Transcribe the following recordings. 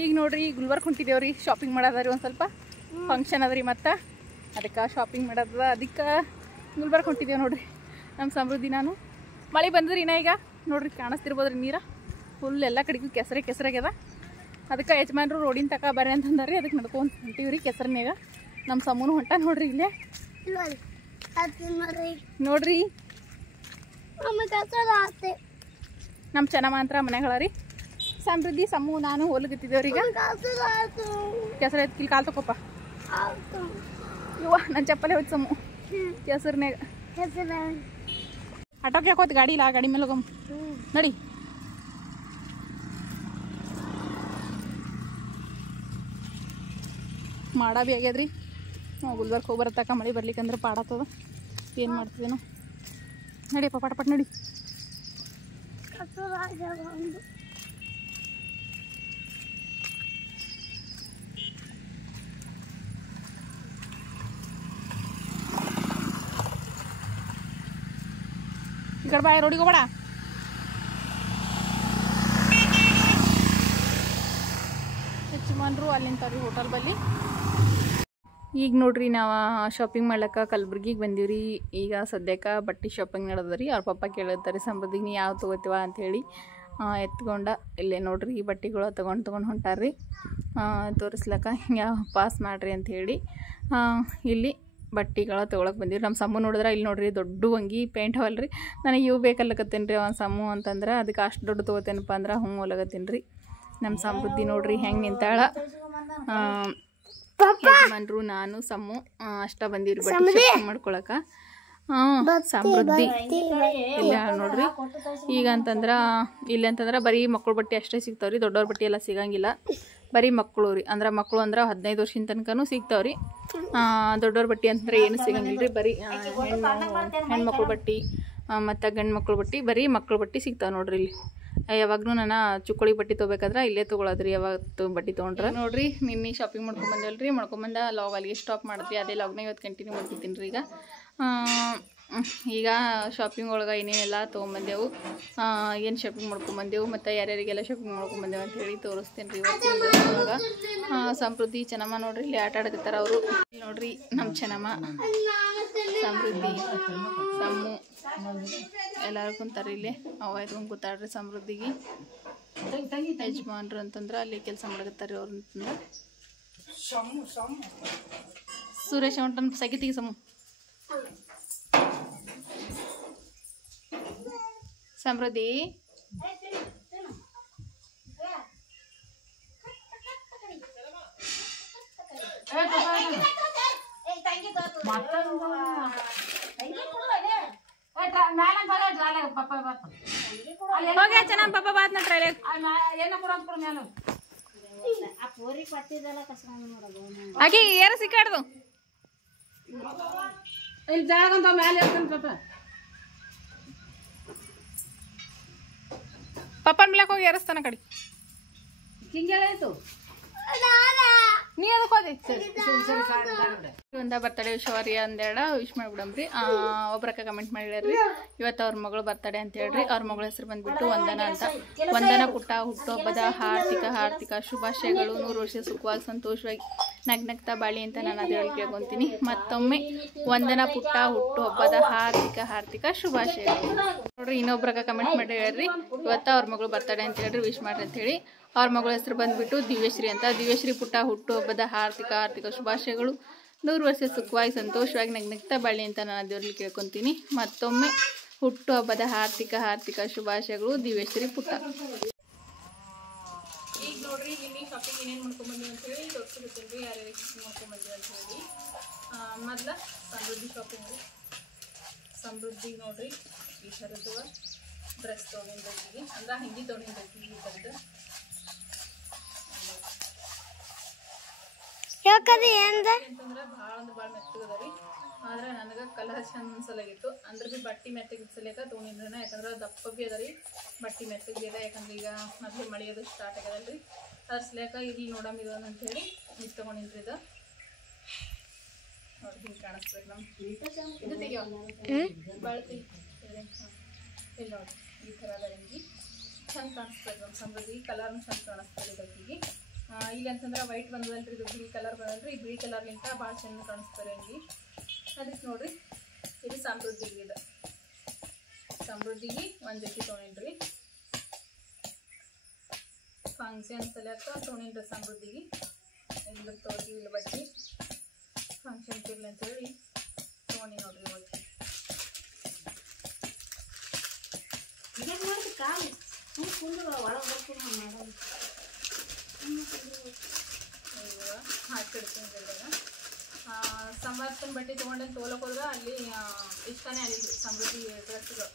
ಈಗ ನೋಡ್ರಿ ಗುಲ್ಬರ್ಗ ಹೊಂಟಿದೇವ್ರಿ ಶಾಪಿಂಗ್ ಮಾಡೋದ್ರಿ ಒಂದು ಸ್ವಲ್ಪ ಫಂಕ್ಷನ್ ಅದ ರೀ ಮತ್ತು ಅದಕ್ಕೆ ಶಾಪಿಂಗ್ ಮಾಡೋದ ಅದಕ್ಕೆ ಗುಲ್ಬರ್ಗ ಹೊಂಟಿದ್ದೇವೆ ನೋಡ್ರಿ ನಮ್ಮ ಸಮೃದ್ಧಿ ನಾನು ಮಳೆ ಬಂದ್ರಿ ಇನ್ನ ಈಗ ನೋಡ್ರಿ ಕಾಣಿಸ್ತಿರ್ಬೋದ್ರಿ ನೀರು ಫುಲ್ ಎಲ್ಲ ಕಡೆಗೂ ಕೆಸರಾಗ್ಯದ ಅದಕ್ಕೆ ಯಜಮಾನ್ರು ರೋಡಿನ ತಕ ಬರ್ರಿ ಅಂತಂದ್ರಿ ಅದಕ್ಕೆ ನಡ್ಕೊಂಡು ಹೊಂಟೀವ್ರಿ ಕೆಸರಿನಾಗ ನಮ್ಮ ಸಮೂನು ಹೊಂಟ ನೋಡ್ರಿ ಇಲ್ಲೇ ನೋಡ್ರಿ ನಮ್ಮ ಚೆನ್ನಮ್ಮ ಅಂತ ಮನೆಗಳ ರೀ ಸಮೃದ್ಧಿ ಸಮೂ ನಾನು ಹೋಲ್ಗತ್ತಿದ್ದೇವ್ರಿ ಈಗ ಕೆಸರ ಎತ್ಕಿಲ್ ಕಾಲ್ ತಗೋಪ್ಪ ಇವ ನನ್ನ ಚಪ್ಪಲೆ ಹೋಯ್ತು ಸಮೂ ಕೆಸರ್ನಾಗ ಆಟೋಕ್ಕೆ ಹಾಕೋತ್ ಗಾಡಿ ಇಲ್ಲ ಗಾಡಿ ಮೇಲೆ ಹೋಗಮ್ ನಡಿ ಮಾಡ ಭೀ ಆಗ್ಯದ್ರಿ ನಾವು ಗುಲ್ಬರ್ಗ ಹೋಗಿ ಬರತ್ತಕ ಮಳೆ ಬರ್ಲಿಕ್ಕಂದ್ರೆ ಪಾಡತ್ತದ ಏನು ಮಾಡ್ತಿದ್ದೇನೋ ನಡಿಯಪ್ಪ ಪಟ್ ನಡಿ ಈ ಕಡೆ ಬಾಯ್ ರೋಡಿಗೆ ಹೋಗ್ಬೇಡ ಯಜಮಾನ್ರು ಅಲ್ಲಿಂತವ್ರಿ ಹೋಟೆಲ್ ಬಲ್ಲಿ ಈಗ ನೋಡ್ರಿ ನಾವು ಶಾಪಿಂಗ್ ಮಾಡ್ಲಕ್ಕ ಕಲಬುರ್ಗಿಗೆ ಬಂದೀವ್ರಿ ಈಗ ಸದ್ಯಕ್ಕೆ ಬಟ್ಟೆ ಶಾಪಿಂಗ್ ನಡೆದ್ರಿ ಅವ್ರ ಪಪ್ಪ ಕೇಳಿರ್ತಾರೆ ಸಮೃದ್ಧಿಗೆ ನೀ ಯಾವ ತೊಗೋತೀವ ಅಂಥೇಳಿ ಎತ್ಕೊಂಡ ಇಲ್ಲೇ ನೋಡ್ರಿ ಈ ಬಟ್ಟೆಗಳು ತೊಗೊಂಡು ಹೊಂಟಾರ್ರಿ ತೋರಿಸ್ಲಕ್ಕ ಹಿಂಗೆ ಪಾಸ್ ಮಾಡಿರಿ ಅಂಥೇಳಿ ಇಲ್ಲಿ ಬಟ್ಟೆಗಳು ತೊಗೊಳಕ್ಕೆ ಬಂದಿರಿ ನಮ್ಮ ಸಮ್ಮು ನೋಡಿದ್ರೆ ಇಲ್ಲಿ ನೋಡ್ರಿ ದೊಡ್ಡ ಅಂಗಿ ಪೇಂಟ್ ಅವಲ್ರಿ ನನಗೆ ಇವು ಬೇಕಲ್ಲಕತ್ತೀನಿ ರೀ ಒಂದು ಸಮ್ಮು ಅಂತಂದ್ರೆ ಅದಕ್ಕೆ ಅಷ್ಟು ದೊಡ್ಡ ತೊಗೋತೇನಪ್ಪ ಅಂದ್ರೆ ಹ್ಞೂ ಹೊಲಗತ್ತೀನಿ ರೀ ನಮ್ಮ ಸಮೃದ್ಧಿ ನೋಡ್ರಿ ಹೆಂಗೆ ನಿಂತಾಳ ಯಜಮಾನ್ರು ನಾನು ಸಮ್ಮು ಅಷ್ಟ ಬಂದಿವ್ರಿ ಬಟ್ಟೆ ಶಾಪಿಂಗ್ ಮಾಡ್ಕೊಳಕ ಸಮೃದ್ಧಿ ಇಲ್ಲ ನೋಡ್ರಿ ಈಗ ಅಂತಂದ್ರೆ ಇಲ್ಲಿ ಅಂತಂದ್ರೆ ಬರೀ ಮಕ್ಕಳು ಬಟ್ಟೆ ಅಷ್ಟೇ ಸಿಗ್ತಾವ್ರಿ ದೊಡ್ಡವ್ರ ಬಟ್ಟೆ ಎಲ್ಲ ಸಿಗಂಗಿಲ್ಲ ಬರೀ ಮಕ್ಕಳು ರೀ ಅಂದ್ರೆ ಮಕ್ಕಳು ಅಂದ್ರೆ 15 ವರ್ಷದ ತನಕನೂ ಸಿಗ್ತಾವ್ರಿ ದೊಡ್ಡವ್ರ ಬಟ್ಟೆ ಅಂತಂದ್ರೆ ಏನು ಸಿಗಂಗಿಲ್ಲ ರೀ ಬರೀ ಹೆಣ್ಮಕ್ಳು ಬಟ್ಟೆ ಮತ್ತು ಗಂಡು ಮಕ್ಳು ಬಟ್ಟೆ ಬರೀ ಮಕ್ಳು ಬಟ್ಟೆ ಸಿಗ್ತಾವೆ ನೋಡ್ರಿ ಇಲ್ಲಿ ಯಾವಾಗೂ ನಾನು ಚುಕ್ಕಳಿ ಬಟ್ಟೆ ತೊಗೋಬೇಕಾದ್ರೆ ಇಲ್ಲೇ ತೊಗೊಳೋದ್ರಿ ಯಾವತ್ತು ಬಟ್ಟೆ ತೊಗೊಂಡ್ರೆ ನೋಡ್ರಿ ನಿನ್ನೆ ಶಾಪಿಂಗ್ ಮಾಡ್ಕೊಂಬಂದಲ್ರಿ ಮಾಡ್ಕೊಂಬಂದ ಲಾಗ್ ಅಲ್ಲಿಗೆ ಸ್ಟಾಪ್ ಮಾಡಿದ್ರಿ ಅದೇ ಲಾಗ್ನ ಇವತ್ತು ಕಂಟಿನ್ಯೂ ಮಾಡ್ತಿದ್ದೀನಿ ರೀ ಈಗ ಶಾಪಿಂಗ್ ಒಳಗೆ ಏನೇನೆಲ್ಲ ತೊಗೊಂಬಂದೆವು ಏನು ಶಾಪಿಂಗ್ ಮಾಡ್ಕೊಂಬಂದೆವು ಮತ್ತು ಯಾರ್ಯಾರಿಗೆಲ್ಲ ಶಾಪಿಂಗ್ ಮಾಡ್ಕೊಂಬಂದೆವು ಅಂತ ಹೇಳಿ ತೋರಿಸ್ತೇನೆ ರೀ ಇವತ್ತಿನೊಳಗೆ ಸಮೃದ್ಧಿ ಚೆನ್ನಮ್ಮ ನೋಡ್ರಿ ಇಲ್ಲಿ ಆಟ ಆಡಕತ್ತಾರ ಅವರು ನೋಡ್ರಿ ನಮ್ಮ ಚೆನ್ನಮ್ಮ ಸಮೃದ್ಧಿ ಸಮ್ಮು ಎಲ್ಲರೂ ಕುಂತಾರೆ ಇಲ್ಲಿ ಅವ ಎತ್ಕೊಂಡು ಕೂತಾಡ್ರಿ ಸಮೃದ್ಧಿಗೆ ಯಜಮಾನ್ರು ಅಂತಂದ್ರೆ ಅಲ್ಲಿ ಕೆಲಸ ಮಾಡಕತ್ತಾರೆ ಅವ್ರು ಅಂತಂದ್ರೆ ಸುರೇಶ್ ಹೊಂಟನ್ ಸಗಿತಿಗೆ ಸಮು ಸಮೃದ್ಧಿ ಚೆನ್ನಾಗಿ ಪಾಪ ಬಾತ್ ಟ್ರೈಲರ್ ಆಕೆ ಏರ ಸಿಕ್ಕಾಡ್ದು ಇಲ್ಲಿ ಜಾಗ ಅಂತ ಮೇಲೆ ಪಾಪ ಪಪ್ಪನ ಮ್ಯಾಕ್ ಹೋಗಿ ಏರಿಸ್ತಾನ ಕಡೆ ಹಿಂಗೇನಾಯ್ತು ನೀ ಅದಕ್ಕೆ ಹೋದಿ ಒಂದ ಬರ್ತಡೇ ವಿಶ್ವರಿ ಅಂದೇಳ ವಿಶ್ ಮಾಡ್ಬಿಡಮ್ರಿ ಒಬ್ರಕ್ಕ ಕಮೆಂಟ್ ಮಾಡಿದ್ರಿ ಇವತ್ತು ಅವ್ರ ಮಗಳು ಬರ್ತಡೇ ಅಂತ ಹೇಳ್ರಿ ಅವ್ರ ಮಗಳ ಹೆಸರು ಬಂದ್ಬಿಟ್ಟು ವಂದನಾ ಅಂತ ವಂದನಾ ಪುಟ್ಟ ಹುಟ್ಟುಹಬ್ಬದ ಹಾರ್ದಿಕ ಶುಭಾಶಯಗಳು 100 ವರ್ಷ ಸುಖವಾಗಿ ಸಂತೋಷವಾಗಿ ನಗ್ನಗ್ತಾ ಬಾಳಿ ಅಂತ ನಾನು ಅದು ಹೇಳಿ ಕೇಳ್ಕೊಂತೀನಿ ಮತ್ತೊಮ್ಮೆ ವಂದನಾ ಪುಟ್ಟ ಹುಟ್ಟುಹಬ್ಬದ ಹಾರ್ದಿಕ ಶುಭಾಶಯಗಳು ನೋಡ್ರಿ ಇನ್ನೊಬ್ರಕ್ಕ ಕಮೆಂಟ್ ಮಾಡಿ ಹೇಳ್ರಿ ಇವತ್ತು ಅವ್ರ ಮಗಳು ಬರ್ತಡೇ ಅಂತ ಹೇಳ್ರಿ ವಿಶ್ ಮಾಡ್ರಿ ಅಂತ ಹೇಳಿ ಅವ್ರ ಮಗಳ ಹೆಸರು ಬಂದ್ಬಿಟ್ಟು ದಿವ್ಯಶ್ರೀ ಅಂತ ದಿವ್ಯಶ್ರೀ ಪುಟ್ಟ ಹುಟ್ಟುಹಬ್ಬದ ಹಾರ್ದಿಕ ಶುಭಾಶಯಗಳು 100 ವರ್ಷ ಸುಖವಾಗಿ ಸಂತೋಷವಾಗಿ ನಗ್ನಗ್ತಾ ಬಾಳಿ ಅಂತ ನಾನು ದೇವ್ರಲ್ಲಿ ಕೇಳ್ಕೊತೀನಿ ಮತ್ತೊಮ್ಮೆ ಹುಟ್ಟುಹಬ್ಬದ ಹಾರ್ದಿಕ ಶುಭಾಶಯಗಳು ದಿವ್ಯಶ್ರೀ ಪುಟ್ಟ ಈಗ ನೋಡ್ರಿ ನಿನ್ನೆ ಶಾಪಿಂಗ್ ಏನೇನು ಮಾಡ್ಕೊಂಡ್ಬಂದ್ವಿ ಅಂತ ಹೇಳಿ ತೋರಿಸ್ಕೊಡ್ತೀನಿ ಯಾರ್ಯಾರು ಶಾಪಿಂಗ್ ಮಾಡ್ಕೊಂಡ್ಬಂದ್ವಿ ಅಂತ ಹೇಳಿ ಮೊದಲ ಸಮೃದ್ಧಿ ಶಾಪಿಂಗ್ ಸಮೃದ್ಧಿ ನೋಡ್ರಿ ಈ ಥರದ್ದು ಡ್ರೆಸ್ ತೊಗೊಂಡಿದ್ದೀವಿ ಅಂದ್ರೆ ಹಿಂದಿ ತೊಗೊಂಡಿದ್ದೀವಿ ಈ ಥರದ್ದು ಅಂತಂದ್ರೆ ಭಾಳ ಅಂದ್ರೆ ಭಾಳ ಮೆತ್ತಗದ ರೀ ಆದ್ರೆ ನನಗೆ ಕಲರ್ ಚಂದ ಅನ್ಸಲಾಗಿತ್ತು ಅಂದ್ರೆ ಭೀ ಬಟ್ಟೆ ಮೆತ್ತಗೆ ಸಲಿಕ ತೊಗೊಂಡಿದ್ರನ ಯಾಕಂದ್ರೆ ದಪ್ಪ ಭೀ ಅದ ರೀ ಬಟ್ಟೆ ಮೆತ್ತಗೆ ಅದ ಯಾಕಂದ್ರೆ ಈಗ ಮೊದಲು ಮಳೆ ಅದು ಸ್ಟಾರ್ಟ್ ಆಗ್ಯದಲ್ರಿ ಅದ್ರ ಸಲಿಕ ಇಲ್ಲಿ ನೋಡಮ್ ಇದು ಅಂತ ಹೇಳಿ ಇದು ತೊಗೊಂಡಿದ್ರಿ ಇದು ನೋಡಿ ಹಿಂಗೆ ಕಾಣಿಸ್ಬೇಕು ನಮ್ಗೆ ಇದು ತೆಗಿಯೋ ಬಳತಿ ಇಲ್ಲಿ ನೋಡಿ ಈ ಥರ ಅದ ಹಿಂಗೆ ಚಂದ ಕಾಣಿಸ್ಬೇಕು ನಮ್ಮ ಸಮೃದ್ಧಿ ಕಲರ್ನು ಚಂದ ಕಾಣಿಸ್ತಾರೆ ಇದಕ್ಕಿಗೆ ಇಲ್ಲಿ ಅಂತಂದ್ರೆ ವೈಟ್ ಬಂದದಲ್ರಿ, ಇದು ಬಿಳಿ ಕಲರ್ ಬಂದಲ್ರಿ. ಈ ಬಿಳಿ ಕಲರ್ಲಿಂತ ಭಾಳ ಚೆಂದ ಕಾಣಿಸ್ತಾರೆ ಇಲ್ಲಿ. ಅದಕ್ಕೆ ನೋಡ್ರಿ ಇದು ಸಮೃದ್ಧಿಗೆ, ಇದು ಸಮೃದ್ಧಿಗೆ ಒಂದು ಜೊತೆ ತೊಗೊಂಡ್ರಿ. ಫಂಕ್ಷನ್ ಸಲಕ್ಕ ತೊಗೊಂಡ್ರಿ ಸಮೃದ್ಧಿಗೆ. ಇಲ್ಲ ತೋರಿ ಇಲ್ಲ ಬಟ್ಟೆ ಫಂಕ್ಷನ್ ಇರಲಿ ಅಂತೇಳಿ ತೊಗೊಂಡು ನೋಡ್ರಿ. ಹಾಕಿಡ್ತೀನಿ ಇವಾಗ. ಸಮರ್ಥನ ಬಟ್ಟೆ ತೊಗೊಂಡಲ್ಲಿ ತೋಲಕ್ಕೆ ಹೋದ್ರೆ ಅಲ್ಲಿ ಇಷ್ಟನೇ ಆಗಿಲ್ಲ ಸಮೃದ್ಧಿ ಡ್ರೆಸ್ಗೆ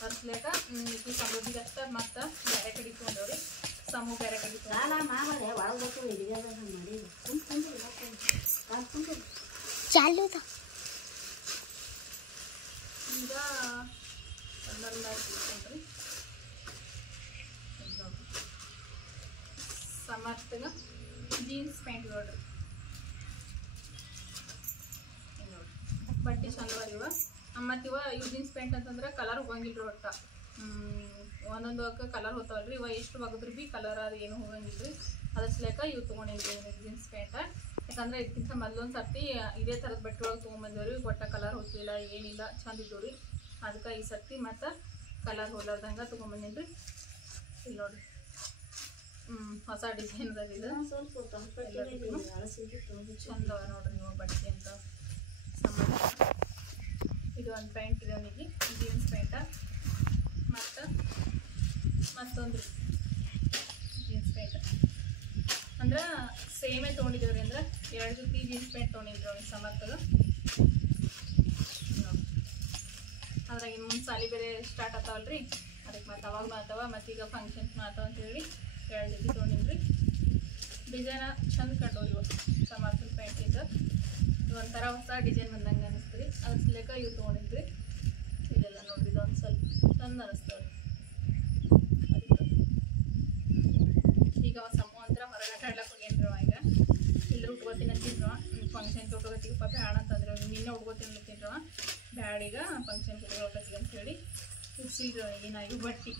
ಹೊರ್ಸ್ಲೇಕ. ಈ ಸಮೃದ್ಧಿಗೆ ಅಷ್ಟೇ ಮತ್ತು ಬೇರೆ ಕಡೆ ತೊಗೊಂಡವ್ರಿ. ಸಮೂ ಬೇರೆ ಕಡೆ ಈಗ ಒಂದೊಂದಾಗಿ ಸಮರ್ಥಗ ಜೀನ್ಸ್ ಪ್ಯಾಂಟ್ ನೋಡ್ರಿ. ನೋಡ್ರಿ ಬಟ್ಟೆ ಚಂದವ ಇವ. ಮತ್ತು ಇವು ಜೀನ್ಸ್ ಪ್ಯಾಂಟ್ ಅಂತಂದ್ರೆ ಕಲರ್ ಹೋಗಂಗಿಲ್ರಿ. ಒಟ್ಟು ಒಂದೊಂದು ಕಲರ್ ಹೋಗ್ತಾವಲ್ರಿ. ಇವ ಎಷ್ಟು ಒಗದ್ರಿ ಭೀ ಕಲರ್ ಅದು ಏನು ಹೋಗಂಗಿಲ್ರಿ. ಅದರ್ಸ್ಲೇಕ ಇವು ತೊಗೊಂಡಿದ್ವಿ ಜೀನ್ಸ್ ಪ್ಯಾಂಟ್. ಯಾಕಂದ್ರೆ ಇದಕ್ಕಿಂತ ಮೊದಲೊಂದು ಸರ್ತಿ ಇದೇ ಥರದ ಬಟ್ಟೆ ಒಳಗೆ ತೊಗೊಂಬಂದೇವ್ರಿ. ಒಟ್ಟು ಕಲರ್ ಹೋಗ್ತಿಲ್ಲ, ಏನಿಲ್ಲ, ಚಂದ ಇದ್ದವು ರೀ. ಅದಕ್ಕೆ ಈ ಸರ್ತಿ ಮತ್ತು ಕಲರ್ ಹೋಲಾರ್ದಂಗೆ ತೊಗೊಂಬಂದಿನ್ರಿ. ಇಲ್ಲಿ ನೋಡ್ರಿ ಹೊಸ ಡಿಸೈನ್ದಾಗ ಇದು ಚಂದವ ನೋಡ್ರಿ ನೀವು ಬಟ್ಟೆ ಅಂತ. ಇದು ಒಂದು ಪ್ಯಾಂಟ್ ಇದೆ ಅವನಿಗೆ, ಜೀನ್ಸ್ ಪ್ಯಾಂಟ. ಮತ್ತು ಮತ್ತೊಂದು ಜೀನ್ಸ್ ಪ್ಯಾಂಟ್ ಅಂದ್ರೆ ಸೇಮೇ ತೊಗೊಂಡಿದ್ದೇವ್ರಿ. ಅಂದ್ರೆ 2 ಜೊತೆ ಜೀನ್ಸ್ ಪ್ಯಾಂಟ್ ತೊಗೊಂಡಿದ್ರು ಅವ್ನಿಗೆ ಸಮರ್ಥಗ. ಅದ್ರಾಗ ಇನ್ನು ಮುಂದೆ ಸಾಲಿ ಬೇರೆ ಸ್ಟಾರ್ಟ್ ಆಗ್ತಾವಲ್ರಿ. ಅದಕ್ಕೆ ಮತ್ತು ಅವಾಗ ಮಾತಾವ ಮತ್ತೀಗ ಫಂಕ್ಷನ್ಸ್ ಮಾತಾವ ಅಂತೇಳಿ 2 ಜೊತೆ ತೊಗೊಂಡಿನ್ರಿ. ಡಿಸೈನ ಚಂದ ಕಂಡವ್ರಿ ಇವು ಸಮರ್ಥನ ಪ್ಯಾಂಟಿಂದ. ಒಂಥರ ಹೊಸ ಡಿಸೈನ್ ಬಂದಂಗೆ ಅನ್ನಿಸ್ತು ರೀ. ಅನ್ಸ್ಲೇಕ ಇವು ತೊಗೊಂಡಿದ್ರಿ. ಇದೆಲ್ಲ ನೋಡ್ರಿ ಇದೊಂದು ಸ್ವಲ್ಪ ಚಂದ ಅನ್ನಿಸ್ತವ್ರಿ. ಈಗ ಸಮ ಅಂದ್ರೆ ಹೊರಗಡೆ ಆಡ್ಲಕ್ಕೆ ಹೋಗ್ಯನ್ರಿ. ಈಗ ಇಲ್ಲಿ ಉಟ್ಕೋತೀನಿ ಅಂತಿದ್ರು. ಫಂಕ್ಷನ್ಗೆ ಉಟ್ಕೋತೀಗಪ್ಪ ಬ್ಯಾಡ ಅಂತಂದ್ರೆ ನಿನ್ನೆ ಉಟ್ಕೋತೀನಿ ಅಂತಿದ್ರು. ಬ್ಯಾಡೀಗ ಫಂಕ್ಷನ್ಗೆ ಉಟ್ಕೋತೀವಿ ಅಂತೇಳಿ ಉಡ್ಸಿಲ್ರಿ. ಏನಾಗಿ ಬಟ್ಟೆ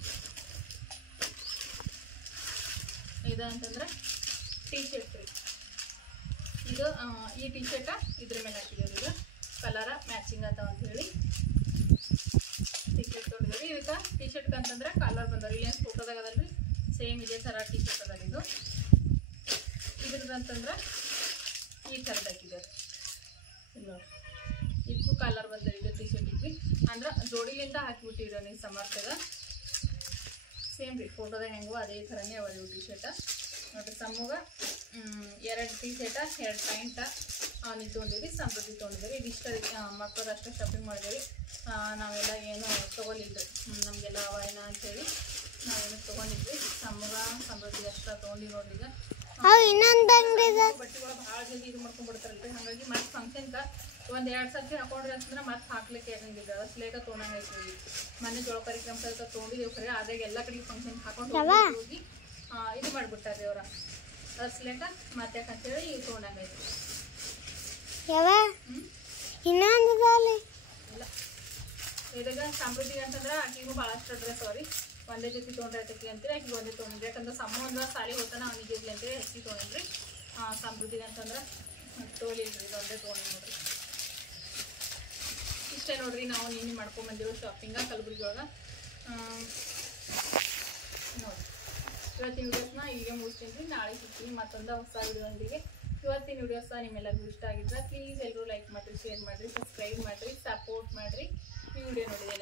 ಇದು ಅಂತಂದ್ರೆ ಟೀ ಶರ್ಟ್ ರೀ. ಇದು ಈ ಟೀ ಶರ್ಟ ಇದ್ರ ಮೇಲೆ ಹಾಕಿದ್ದೀವಿ. ಈಗ ಕಲರ ಮ್ಯಾಚಿಂಗ್ ಆಗ್ತಾವ ಅಂತೇಳಿ ಟೀ ಶರ್ಟ್ ತೊಗೊಂಡಿದ್ರಿ. ಇದಕ್ಕೆ ಟೀ ಶರ್ಟ್ಗೆ ಅಂತಂದ್ರೆ ಕಲರ್ ಬಂದವ್ರಿ. ಏನು ಫೋಟೋದಾಗ ಅದಲ್ರಿ ಸೇಮ್ ಇದೇ ಥರ ಟೀ ಶರ್ಟ್ ಅದ. ಇದು ಇದ್ರದ್ದು ಅಂತಂದ್ರೆ ಈ ಥರದ್ದು ಹಾಕಿದ್ದಾರೆ. ನೋಡಿ ಇದಕ್ಕೂ ಕಲರ್ ಬಂದರಿ. ಇದು ಟೀ ಶರ್ಟಿಗೆ ಅಂದ್ರೆ ಜೋಡಿಲಿಂದ ಹಾಕಿಬಿಟ್ಟಿರೋ ನೀವು ಸಮರ್ಥಗ. ಸೇಮ್ ರೀ ಫೋಟೋದಾಗ ಹೆಂಗೋ ಅದೇ ಥರನೇ ಅವ ಇವು ಟೀ ಶರ್ಟ. ನೋಡಿರಿ ಸಮ್ಮಗ 2 ಟೀ ಶರ್ಟ 2 ಪ್ಯಾಂಟ ಅವನಿಗೆ ತೊಗೊಂಡಿರಿ. ಸಮೃದ್ಧಿ ತೊಗೊಂಡಿದ್ದೀರಿ. ಇದಿಷ್ಟ ಮಕ್ಕಳು ಅಷ್ಟೇ ಶಾಪಿಂಗ್ ಮಾಡಿದೇವಿ. ನಾವೆಲ್ಲ ಏನು ತೊಗೊಲಿದ್ರಿ. ನಮಗೆಲ್ಲ ಅವಾಯನ ಅಂತೇಳಿ ನಾವೇನು ತೊಗೊಂಡಿದ್ವಿ. ಸಮ್ಮಗ ಸಮೃದ್ಧಿ ಅಷ್ಟ ತೊಗೊಂಡು ನೋಡ್ರಿ. ಈಗ ಬಟ್ಟೆಗಳು ಭಾಳ ಜಲ್ದಿ ಇದು ಮಾಡ್ಕೊಂಡ್ಬಿಡ್ತಾರಲ್ರಿ. ಹಾಗಾಗಿ ಮತ್ತೆ ಫಂಕ್ಷನ್ಗೆ ಒಂದು 2 ಸರ್ತಿ ಹಾಕೊಂಡ್ರಿ ಅಂತಂದ್ರೆ ಮತ್ತೆ ಹಾಕ್ಲಿಕ್ಕೆ ಆಗಂಗಿಲ್ಲ. ಅಸ್ಲೇಕ ತೊಗೊಂಡಂಗೆ ಐತಿ. ಮನೆ ಜೋಳ ಕಾರ್ಯಕ್ರಮ ತೊಗೊಂಡಿದ್ದೇವೆ ಖರೆ. ಅದಾಗ ಎಲ್ಲ ಕಡೆಗೆ ಫಂಕ್ಷನ್ ಹಾಕೊಂಡು ಹೋಗಿ ಇದು ಮಾಡಿಬಿಟ್ಟಾರೆ ಅವರ. ಅಸ್ಲೇಕ ಮತ್ತೆ ಯಾಕಂತೇಳಿ ಇವು ತೊಗೊಂಡಂಗೆ ಐತಿ. ಇಲ್ಲ ಇದಾಗ ಸಮೃದ್ಧಿಗೆ ಅಂತಂದ್ರೆ ಆಕೆಗೂ ಭಾಳಷ್ಟು ಡ್ರೆಸ್ ಅವ್ರಿ. ಒಂದೇ ಜೊತೆ ತೊಗೊಂಡ್ರೆ ಐತೈತಿ ಅಂತೇಳಿ ಆಕೆಗೆ ಒಂದೇ ತೊಗೊಂಡ್ರಿ. ಯಾಕಂದ್ರೆ ಸಂಬಂಧ ಸಾಲಿ ಹೋಗ್ತಾನೆ ಅವನಿಗೆ ಇರಲಿ ಅಂತೇಳಿ ಹೆಚ್ಚಿ ತೊಗೊಂಡ್ರಿ. ಸಮೃದ್ಧಿಗೆ ಅಂತಂದ್ರೆ ತೋಲಿಲ್ರಿ. ಇದು ಒಂದೇ ತೊಗೊಂಡು ನೋಡ್ರಿ. ಇಷ್ಟೇ ನೋಡ್ರಿ ನಾವು ನಿನ್ನೆ ಮಾಡ್ಕೊಂಬಂದಿರೋ ಶಾಪಿಂಗ ಕಲಬುರ್ಗಿ ಒಳಗೆ. ನೋಡಿ ಇವತ್ತಿನ ವಿಡಿಯೋಸ್ನ ಈಗ ಮುಗಿಸ್ತೀನಿ ರೀ. ನಾಳೆ ಸಿಗ್ತೀನಿ ಮತ್ತೊಂದು ಹೊಸ ವಿಡಿಯೋದೊಂದಿಗೆ. ಇವತ್ತಿನ ವಿಡಿಯೋಸ್ ನಿಮ್ಮೆಲ್ಲರಿಗೂ ಇಷ್ಟ ಆಗಿದ್ರೆ ಪ್ಲೀಸ್ ಎಲ್ಲರೂ ಲೈಕ್ ಮಾಡಿರಿ, ಶೇರ್ ಮಾಡಿರಿ, ಸಬ್ಸ್ಕ್ರೈಬ್ ಮಾಡಿರಿ, ಸಪೋರ್ಟ್ ಮಾಡಿರಿ. ಈ ವಿಡಿಯೋ ನೋಡಿದೆ